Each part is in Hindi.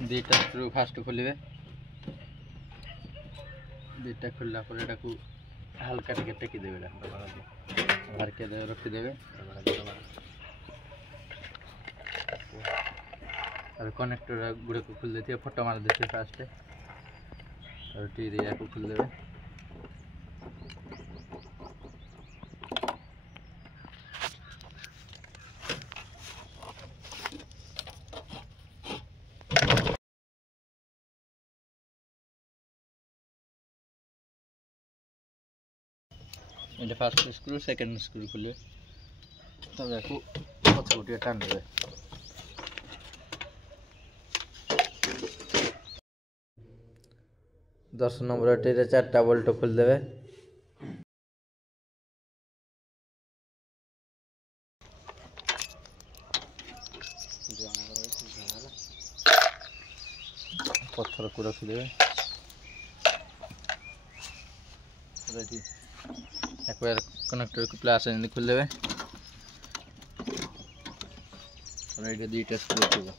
दुईटा स्क्रू फास्ट खोलिए दुईटा खोलला पर एटा को हल्का टिके टेकी देबे बाहर के दे रखी देबे और कनेक्टर गुड़े को खोल देते फोटो मार देते फास्ट और टीरिया को खोल देबे ये फर्स्ट स्क्रू सेकंड स्क्रू खोलिए तब याको पछ गोटे टान देबे 10 नंबर टे 4टा बोल्ट खोल देबे पत्थर को रख देबे रेडी एक बार कनेक्टर को प्लस एंड खोल देबे और ये दुईटा स्क्रू थिबो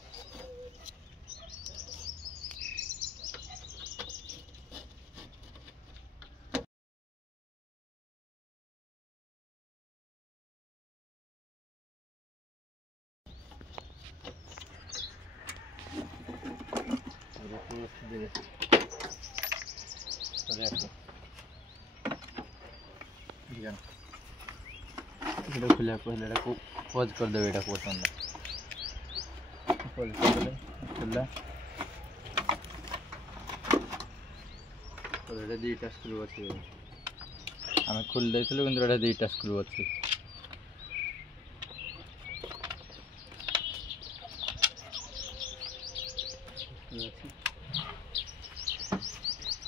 खुला पहले को पॉज कर देबे एटा बटन पॉज कर देबे खुला और एटा दुईटा स्क्रू अछि हम खोल देथिलु किंतु एटा दुईटा स्क्रू अछि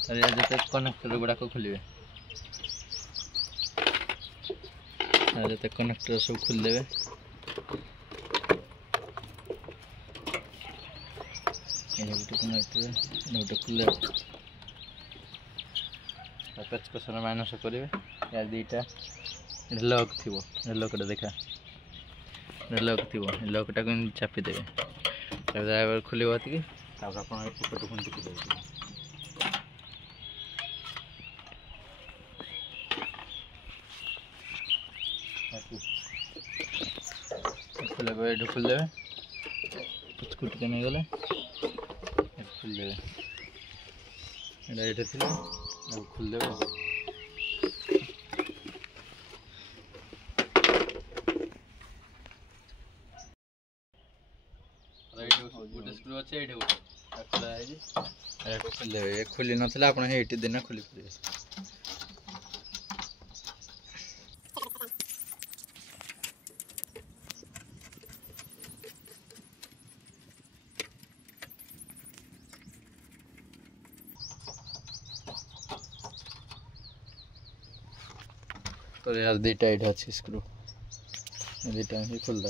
अरे जते कनेक्टर गुडा को खोलिबे जते कनेक्टर सब खोल देबे ये गोटे कनेक्टर गोटे खुले पैच कसर माइनस करेंगे या दुईटा लॉक थी लॉकटा देखा लॉक थी लॉकटा को चापी देवे खोल कि पुणी टिकी देते खोल देवे कुछ के नहीं गले खोल देवे ये थी खोल देवे गोटे स्क्रू अच्छे ये खोल देवे खोली ना आप दिन खोली पारे तो यार दुईटा ये अच्छी स्क्रू दुईटा ही खोल दे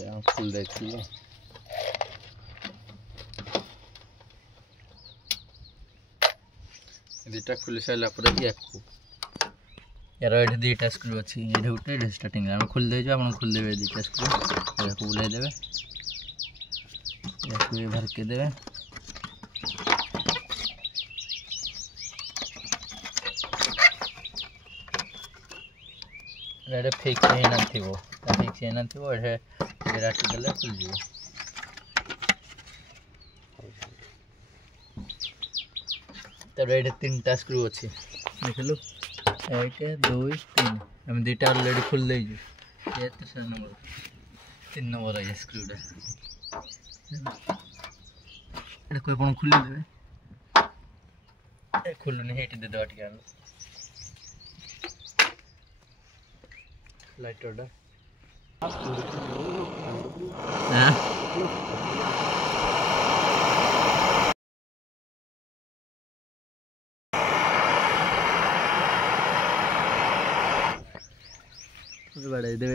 दुईटा खोल सारापर यार ये दुईटा स्क्रू अच्छी ये गोटे स्टार्टिंग आम खोल दे खोल देवे दुईटा स्क्रू या बुलाई देवे या बाहर के देवे ये फिक्स होना फिक्स होना ये राखिदेले खुल जाए तब ये 3टा स्क्रू अच्छी देख लो 1 2 3 हम दुईटा अलरेडी खोल दे ये 3 नंबर है स्क्रूटा ये कोई अपन खुले देवे खुलुनी हेट दे दो टिका लाइटर बड़ा देवे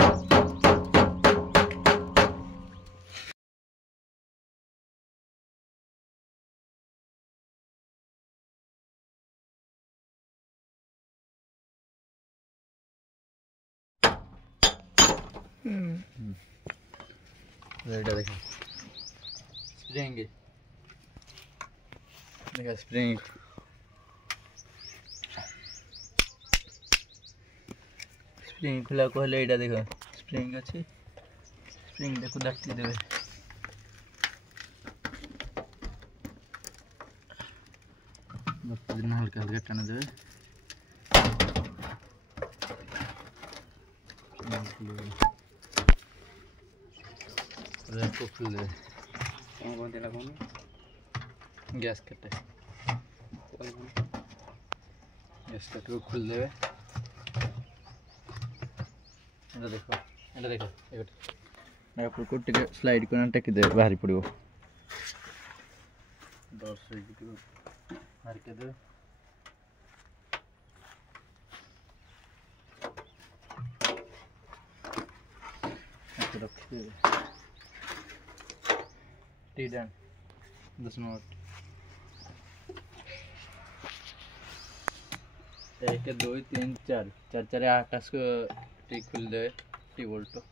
रेड देखो स्प्रिंग देखा स्प्रिंग स्प्रिंग खुला कहले एटा देख स्प्रिंग अच्छी स्प्रिंग देखो दाटी देवे दिन हल्का हल्का टाना देवे को खुल देवे कौन देला कौन गैस कटे गैस कट को खुल देवे देखो ये को टिके स्लाइड करना टेक दे बाहरी पड़ो डोर से बाहर के दे रखिए टी डन 10 मिनट 1 2 3 4 4 आकाश को टी खुल दे T volt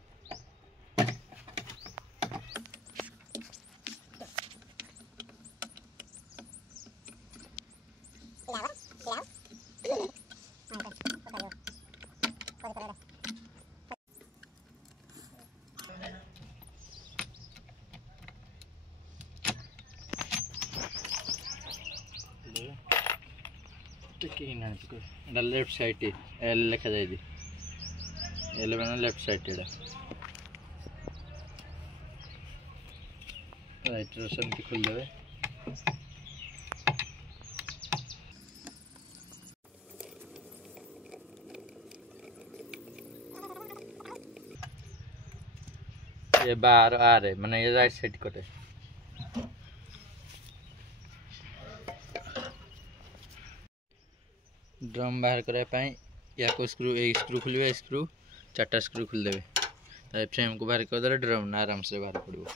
left side L लिखा जाए एल बना लेफ्ट साइड राइट सेमती खोल देवे ये बाहर आ रहे माने ये राइट साइड कटे ड्रम बाहर कराई या को स्क्रू एक स्क्रू खुलवे स्क्रू 4टा स्क्रू खुल देवे ताई फ्रेम को बाहर कर दे ड्रम ना आराम से बाहर पड़ो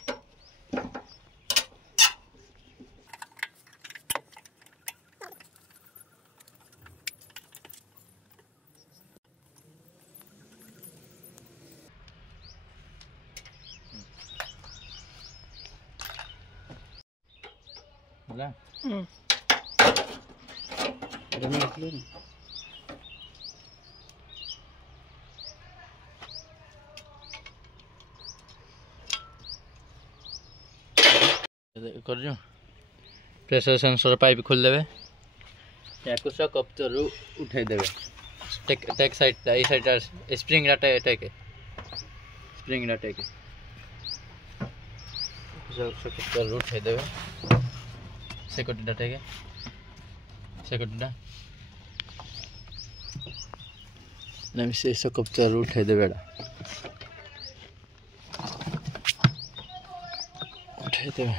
होला कर जो प्रेशर सेंसर पाइप खोल देवे या कुछ कप्चर उठाई देवे टेक साइड ए साइड स्प्रिंग डाटा टेक स्प्रिंग डाटा के कप्चर उठाई देवे सिक्योरिटी डाटा के सिक्योरिटी डा नमी से सब कप्चर उठाई देवे उठाई देवे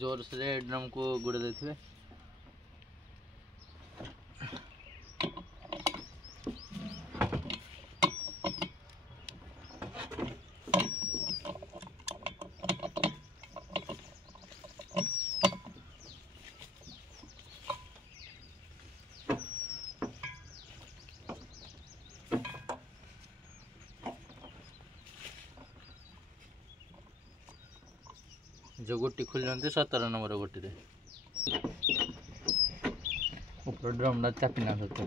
जोर से ड्रम को गुड़ देते जो गोटी खुल जाते 17 नंबर गोटी रे ऊपर ड्रम ना चापी ना सकते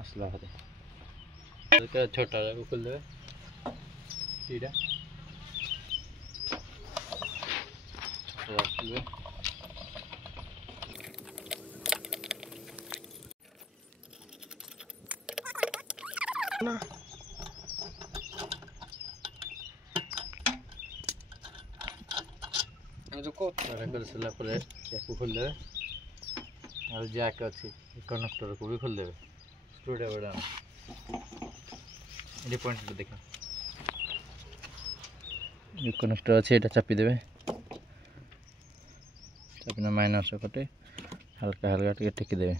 असला है छोटा को खुल देवे तीरा छोटा खुल देवे ना कर सारा पर खोल देवे और जैक अच्छी कनेक्टर को भी खोल देवे स्क्रू ड्राइवर ये पॉइंट देखा ये कनेक्टर अच्छे ये चापी देवे चापिना माइनस कटे हल्का हल्का टे टेकी देवे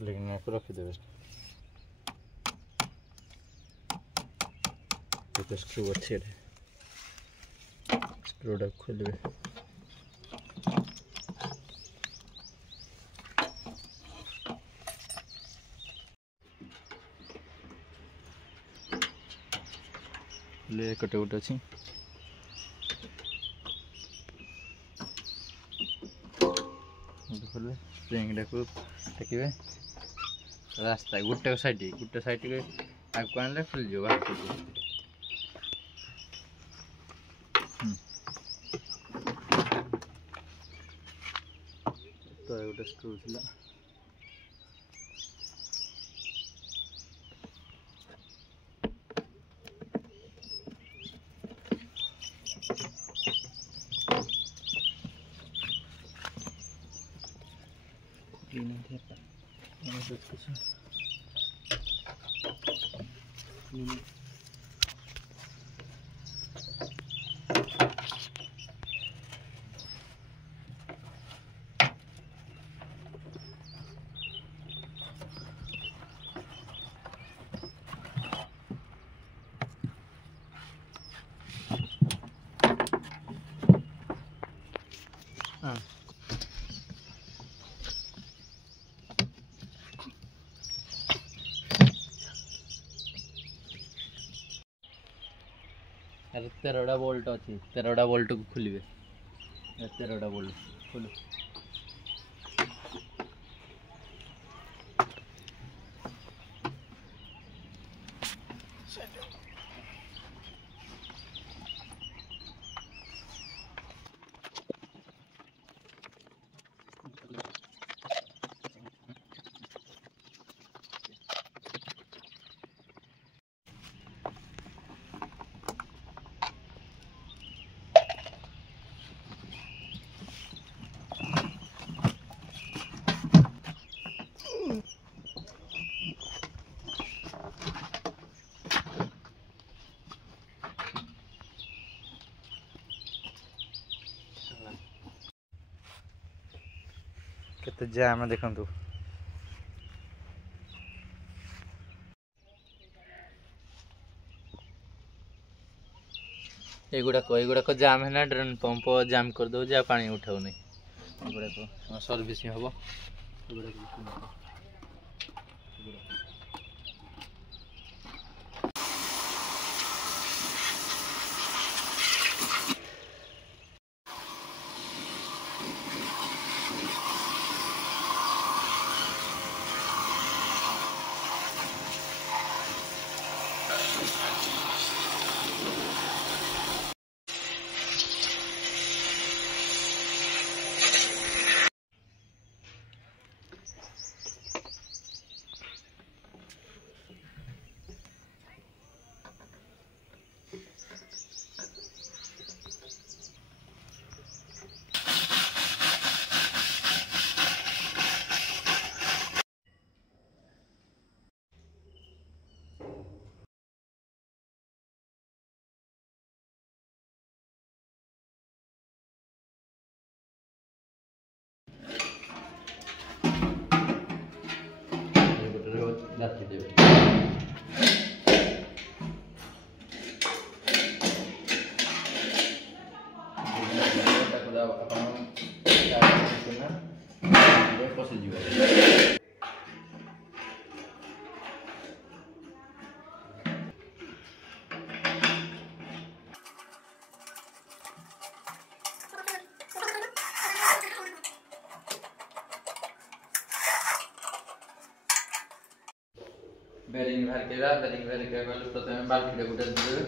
लेकिन आपको रखीदेवे स्क्रू अच्छे स्क्रू खोल कटे गोटे अच्छी स्प्रिंग को टेकिए रास्ता गोटे साइड के आगे आने खुल जाओ बाहर तो गोटे स्क्रू था अरे 13टा बोल्ट अच्छी 13टा बोल्ट को खोलिए 13टा बोल्ट खोलो केते जाम देखंतु एगुड़ाक जाम है ना ड्रेन पंप जाम कर दो जा पानी उठाऊ नहीं एगुड़ाक सर्विस हम बेरिंग बाहर के बेरिंग बाहर के गले प्रथम बाल्टी गुटे देबे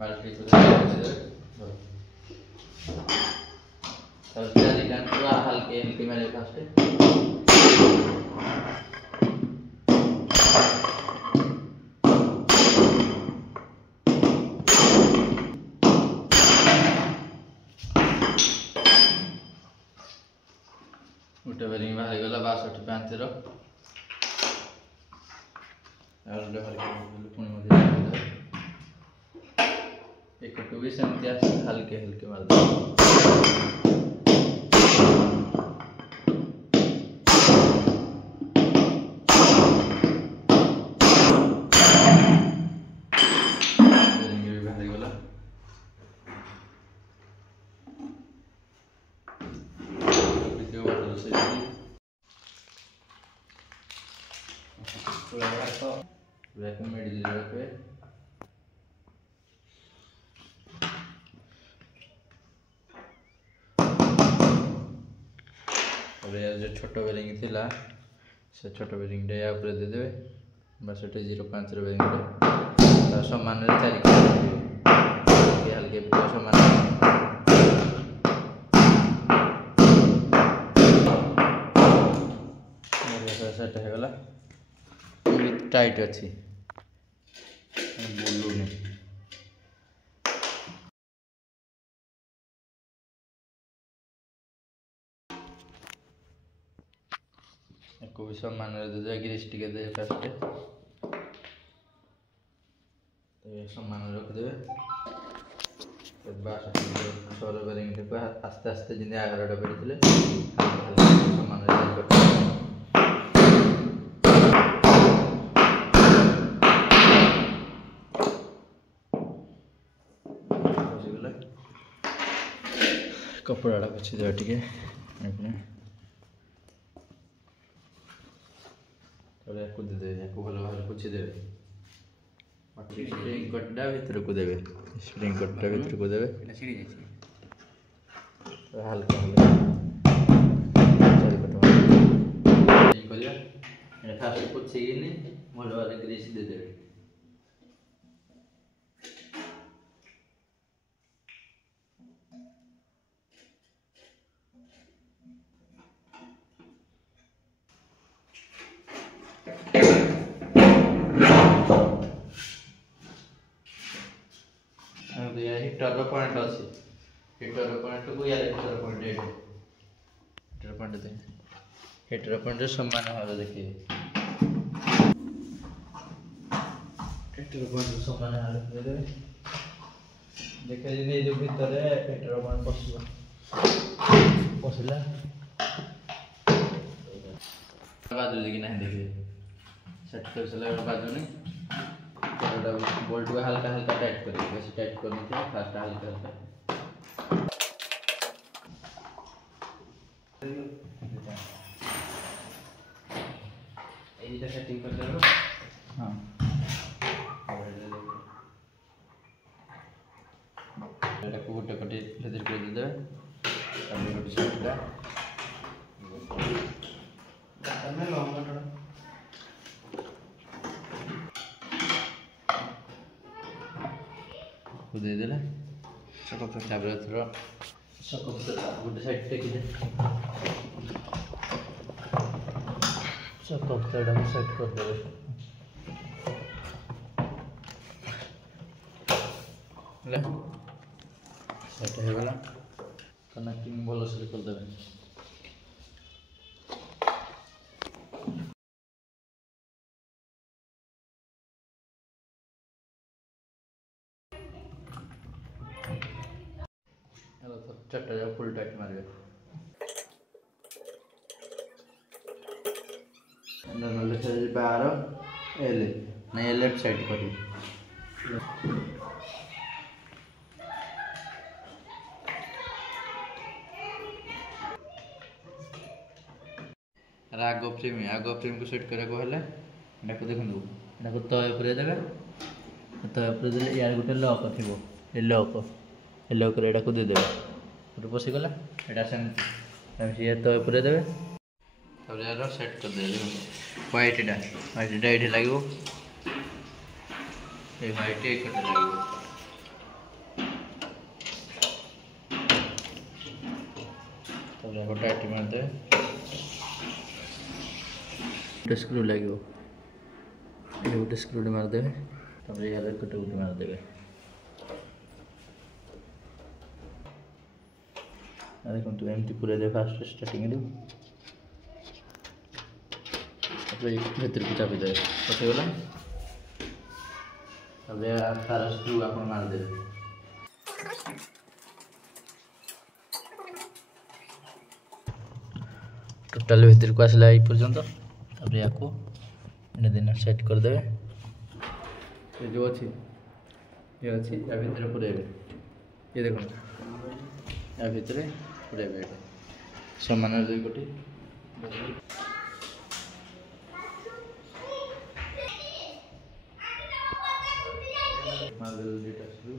बाल्टी को देबे तब चारी कान पूरा हल्के हल्के मेरे फास्ट गुटे बेरिंग बाहर गला 62 5 रो और पुणी मध्य एक भी सेमती हल्के हल्के मार दे बाहर गला तो मेडिकल पे जो छोट बेरिंग थिला से छोट बेरिंग या ऊपर दे देबे बस 0.5 बेरिंग समान चारि हल्के समान सेट होगला टाइट अच्छी बुलूनी को भी समान दे ग्रीस टिके दे फास्ट तो ये समान रख देबे बास सौर बेरिंग को आस्ते आस्ते जिंदे आगरटा पड़े समान कपड़ा पोछि देवा टिके कूदी देवे भल भाव पोछि देवे स्प्रिंग कटा भीतर को देवे स्प्रिंग कटा भीतर को देवे हल्का हल्का फास्ट पोछिकी भल भाव ग्रीस दे देवे हिटर पॉइंट अच्छी हिटर पॉइंट को यार हिटर पॉइंट हिटर पॉइंट दे हिटर पॉइंट समान भाव देखिए हिटर पॉइंट समान भाव दे देखिए जो भीतर हिटर पॉइंट पशला बाजू कि ना देखिए सेट कर सला बाजू नहीं बोल्ट को हल्का हल्का टाइट करेंगे वैसे टाइट करनी चाहिए फास्ट हल्का हल्का ये सेटिंग कर दो हां এটা কোটা কোটে লেদার করে দিতে হবে তারপরে কোটে সেটটা আমি লম্বাটা दे देला सकप चाबरा थ्रो सकप गोटे साइड टेक दे सकप तड़ा सेट कर देबे ले सेट हे वाला कनेक्टिंग बोलो से कर देबे चट्टा जा फुल टाइट मारे दोनों लेफ्ट साइड 12 एल नहीं लेफ्ट साइड करी आगो फ्रेम को सेट करे को हेले एटा को देखंदु एटा को तय ऊपर देबे तय ऊपर देले यार गोटे लॉक थिबो ए लॉक रे एटा को दे देबे तो पसी गला एटा सेमती हम ये तो ऊपर देबे तब यार सेट कर दे व्हाइट एटा लागो ए व्हाइट एक कट लागो तब यार टाइट मार दे स्क्रू लागो ये गोटे स्क्रू मार देबे तब यार गोटे मार देबे देखो तू एमती पूरा दे फास्ट स्टार्टिंग रे भीतर को चापी दे पसे गला अब यार तार स्क्रू अपन मार दे टोटल भीतर को आसला ई पर्यंत अब या को एने दिन सेट कर देबे ये जो अछि या भीतर पुरेबे ये देखो या भीतर पुरेबे समान दुई कोटी मार्बल डेटा स्क्रू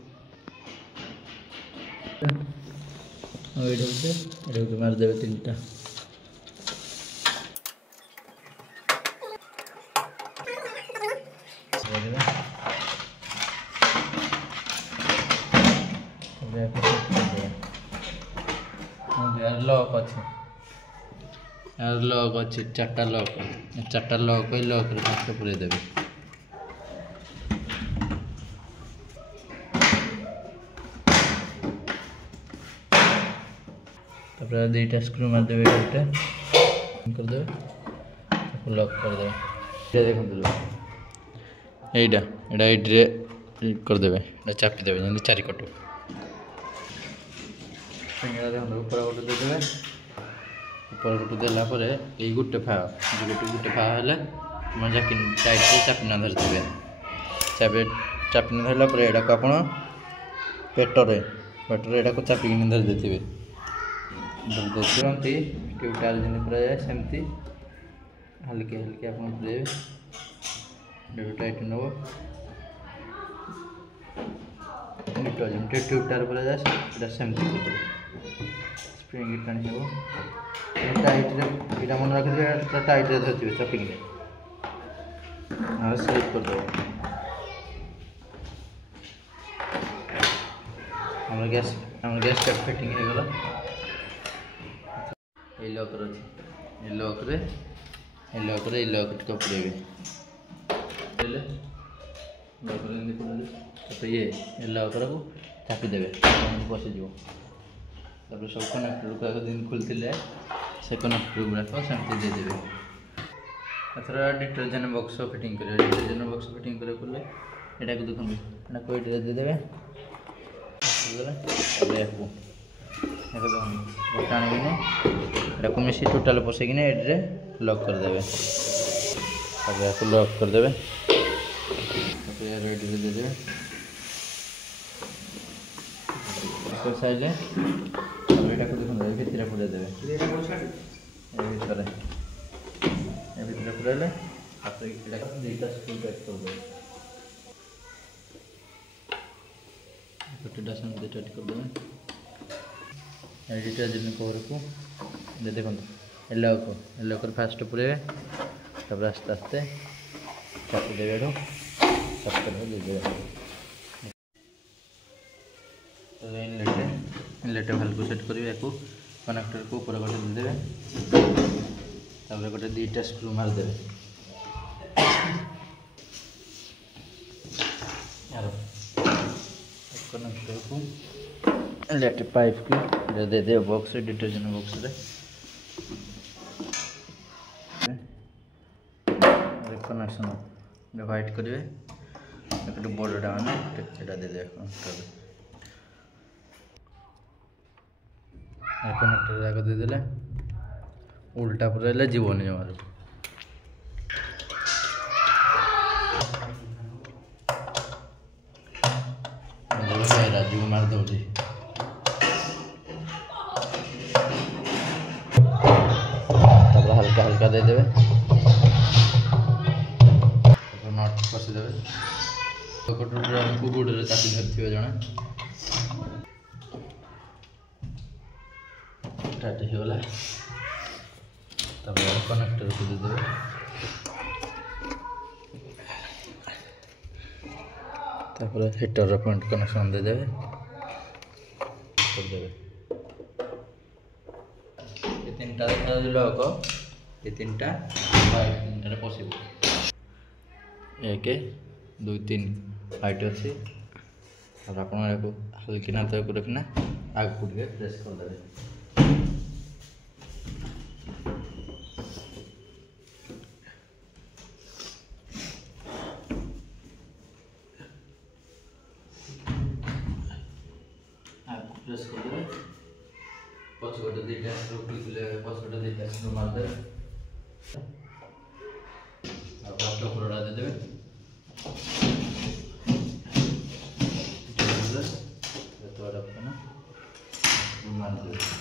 और इधर से मार देबे तीनटा लॉक अच्छे यार लॉक अच्छे चार्टा लॉक लॉक फास्ट पूरे देवे दुईटा स्क्रू मारदेवे गोटे करदे लॉक करदे देखो यहीटा ये करदे चापिदेवे जमी चारिकट ऊपर गोटे देदेवे ऊपर गोटे देलापर ये गोटे फाह गोटे फाह है जाकि टाइट चापिना धरते चापिना धरला यहाँ को आप पेटरे यहाँ को चापिक धरी देते देखते ट्यूबटार जमी पूरा जाए सेमती हल्के हल्के आप टाइट नब ट्यूबटार पूरा जाए सेमती स्प्रिंग टाणी हे टाइट यहाँ मन रखिए टाइट धरते चपिंग स्लिप करदे गैस टैप फिटिंग हो गला ये लॉक अच्छे ये लॉक पुरेबे ये लॉक को चापिदेवे पशिज सब कनेक्टर गुड़ाक दिन खुलते से कनेक्टर गुड़ाक सेमती देदेवे एथर डिटर्जेंट बक्स फिटिंग कर डिटर्जेंट बक्स फिटिंग कर यहाँ को देखो यहाँ को देदेवे टाणिकिन यहाँ मिसी टोटाल पसैकिन ये लॉक करदे लॉक करदे रेडी देदेवे कर सारे यहाँ को देखो भितर पूरा देवे भितर पूरा दुईटा स्क्रू टाइट करदे गोटेटा सेमती टाइट करदे डिटर्जेंट कवर को देखो लॉक फास्ट पूरे तब आस्ते आस्ते चापिदेवे देदेवे इनलेट भाल को सेट करेंगे या कनेक्टर को ऊपर गोटे देदेवे गोटे दुईटा स्क्रू मारदेवे कनेक्टर को इनलेट पाइप की देदेवे box detergent box connection white करेंगे एक बड़ा मैंने यहाँ देदेवे कनेक्टर जाक देदेले उल्टा पूरा जीवन जमार राजू मार दौड़ी हल्का हल्का देदेवे नट कषिदेवे गुड़े चापी धरते जड़े टाइट होगला कनेक्टर को देदेवे हीटर पॉइंट कनेक्शन देदेवे ये तीनटा लॉक ये तीनटा पॉसिबल 1 2 3 हाइट अच्छी और आप हल्की ना तो रखना आग को प्रेस करदे प्रेस करदे पछगटे दुईटा स्क्रू खुलते पछगटे दुईटा स्क्रू मारदे टोकरा देदेवे मारदेवे